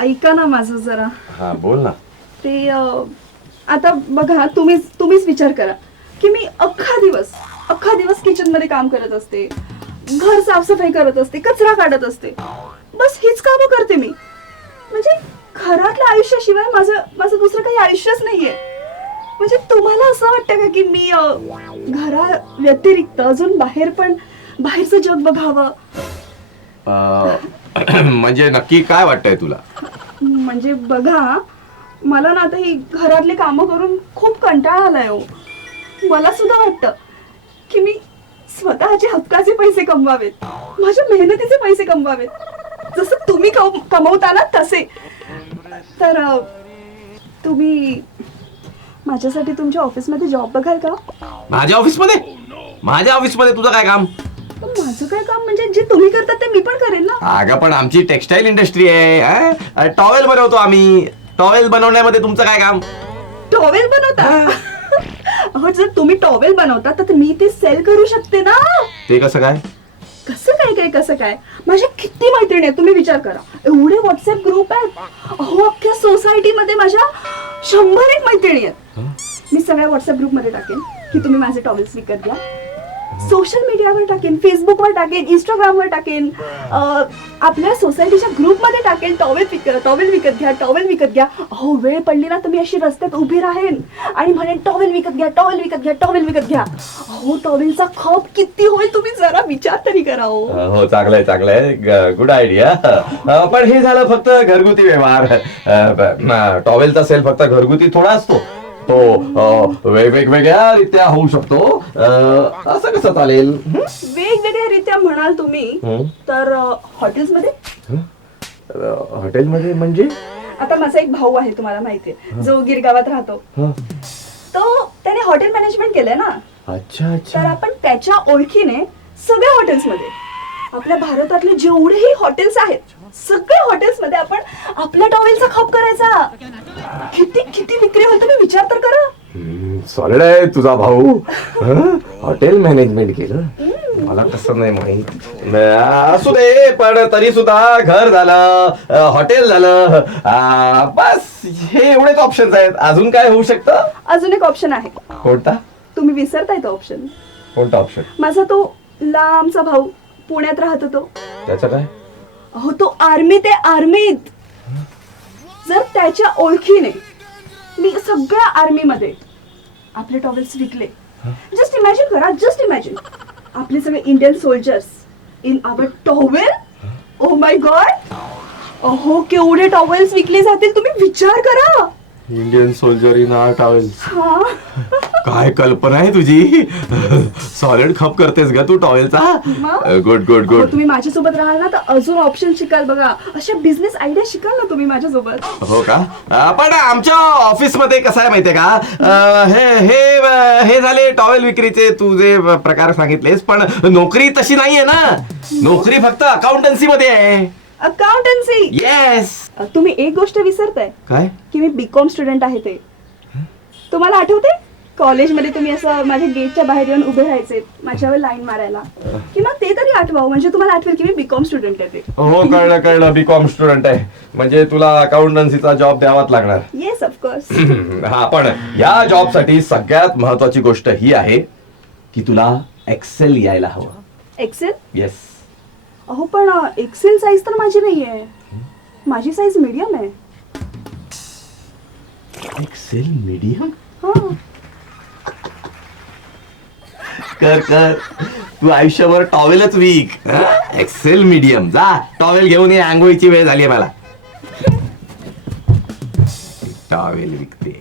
ऐका ना माझं जरा. हा बोल ना. ते अं, आता बघा तुम्हीच तुम्हीच विचार करा की मी अख्खा दिवस अख्खा दिवस किचनमध्ये काम करत असते. घर साफसफाई करत असते कचरा काढत असते. बस हीच कामं करते मी. म्हणजे घरातल्या आयुष्याशिवाय माझं माझं दुसरं काही आयुष्यच नाहीये. म्हणजे तुम्हाला असं वाटतं का की मी अं, घरा व्यतिरिक्त अजून बाहेर पण बाहेरचं जग बघावं? अं, म्हणजे नक्की काय वाटतंय तुला? म्हणजे बघा मला ना आता ही घरातली कामं करून खूप कंटाळा आलाय हो. मला सुद्धा वाटतं की मी स्वतःचे हक्काचे पैसे कमवावेत माझ्या मेहनतीचे पैसे कमवावेत. जसं तुम्ही कम- कमवता ना तसे. तर अं, तुम्ही माझ्यासाठी तुमच्या ऑफिसमध्ये जॉब बघाल का? माझ्या ऑफिसमध्ये माझ्या ऑफिसमध्ये तुझं काय काम? काय काम म्हणजे जे तुम्ही करता ते मी पण करेन ना. अगं पण आमची टेक्सटाईल इंडस्ट्री आहे टॉवेल बनवतो आम्ही. टॉवेल बनवण्यामध्ये तुमचं काय काम? टॉवेल बनवता? अहो जर तुम्ही टॉवेल बनवता तर मी ते सेल करू शकते ना. ते कसं काय? कसं काय काय कसं काय? माझ्या किती मैत्रिणी आहेत तुम्ही विचार करा. एवढे व्हॉट्सअप ग्रुप आहेत. अहो अख्ख्या सोसायटीमध्ये माझ्या शंभर एक मैत्रिणी आहेत. मी सगळ्या व्हॉट्सअप ग्रुपमध्ये टाकेन की तुम्ही माझे टॉवेल्स विकत घ्या. सोशल मीडियावर टाकेन फेसबुकवर टाकेन इंस्टाग्रामवर टाकेन. आपल्या सोसायटीच्या ग्रुपमध्ये टाकेन टॉवेल विकत टॉवेल विकत घ्या टॉवेल विकत घ्या. अहो वेळ पडली ना तर मी अशी रस्त्यात उभी राहीन. आणि म्हणेन टॉवेल विकत घ्या टॉवेल विकत घ्या टॉवेल विकत घ्या. अहो टॉवेलचा खप किती होईल तुम्ही जरा विचार तरी करा हो. हो चांगलं आहे चांगलं आहे गुड आयडिया पण हे झालं फक्त घरगुती व्यवहार. टॉवेलचा सेल फक्त घरगुती थोडा असतो. तो वे- वेगवेगळ्या रित्या होऊ शकतो. असं कसं चालेल? हं? वेगवेगळ्या रित्या म्हणाल तुम्ही हं? तर हॉटेल्समध्ये? अं, हॉटेलमध्ये म्हणजे? आता माझा एक भाऊ आहे तुम्हाला माहितीये जो गिरगावात राहतो. हं. तो त्याने हॉटेल मॅनेजमेंट केलंय ना. अच्छा तर अच्छा आपण त्याच्या ओळखीने सगळ्या हॉटेल्समध्ये. आपल्या भारतातले जेवढेही हॉटेल्स आहेत सगळ्या हॉटेल्समध्ये आपण आपल्या टॉवेलचा खप करायचा. किती किती विक्री होईल तुम्ही विचार तर करा. सॉलिड आहे तुझा भाऊ. हं? हॉटेल मॅनेजमेंट केलं? मला कसं नाही माहीत. असू दे पण तरी सुद्धा घर झालं हॉटेल झालं बस हे एवढेच ऑप्शन्स आहेत. अजून काय होऊ शकतं? अजून एक ऑप्शन आहे. कोणता? तुम्ही विसरताय तो ऑप्शन कोणता ऑप्शन माझा तो लांबचा भाऊ. पुण्यात राहतो तो. त्याचं काय? अहो तो आर्मीत आहे आर्मीत. जर त्याच्या ओळखीने मी सगळ्या आर्मीमध्ये आपले टॉवेल्स विकले. जस्ट इमॅजिन करा जस्ट इमॅजिन आपले सगळे Indian soldiers in our towel oh my god अहो केवढे टॉवेल्स विकले जातील? तुम्ही विचार करा. Indian soldier in our towels हा. काय कल्पना आहे तुझी? सॉलिड खप करतेस का तू टॉवेलचा? गुड गुड अहो, गुड तुम्ही माझ्यासोबत राहाल ना तर अजून ऑप्शन शिकाल बघा. अशा बिझनेस आयडिया शिकाल ना तुम्ही माझ्यासोबत. हो का? अं, पण आमच्या ऑफिसमध्ये कसं आहे माहितीये का? अं, हे हे हे झाले टॉवेल विक्रीचे तू जे प्रकार सांगितलेस पण नोकरी तशी नाहीये ना. नोकरी फक्त अकाउंटन्सी मध्ये आहे. अकाउंटन्सी येस तुम्ही एक गोष्ट विसरताय. काय? की मी बीकॉम स्टुडंट आहे ते. तुम्हाला आठवते कॉलेजमध्ये तुम्ही असं माझ्या गेटच्या बाहेर येऊन उभे राहायचे माझ्यावर लाईन मारायला. किंवा ते तरी आठवावं म्हणजे तुम्हाला आठवेल की मी बीकॉम स्टुडंट आहे ते. हो कळलं कळलं. बी कॉम स्टुडंट आहे. म्हणजे तुला अकाउंटन्सीचा जॉब द्यावाच लागणार. येस ऑफकोर्स हा पण या जॉबसाठी सगळ्यात महत्वाची गोष्ट ही आहे की तुला एक्सेल यायला हवं. एक्सेल येस अहो पण एक्सेल साईज तर माझी नाही आहे माझी साईज मीडियम आहे. एक्सेल मीडियम हा. कर कर. तू आयुष्यभर टॉवेलच वीक. एक्सेल मीडियम जा टॉवेल घेऊन ये आंघोळीची वेळ झाली मला. टॉवेल विकते.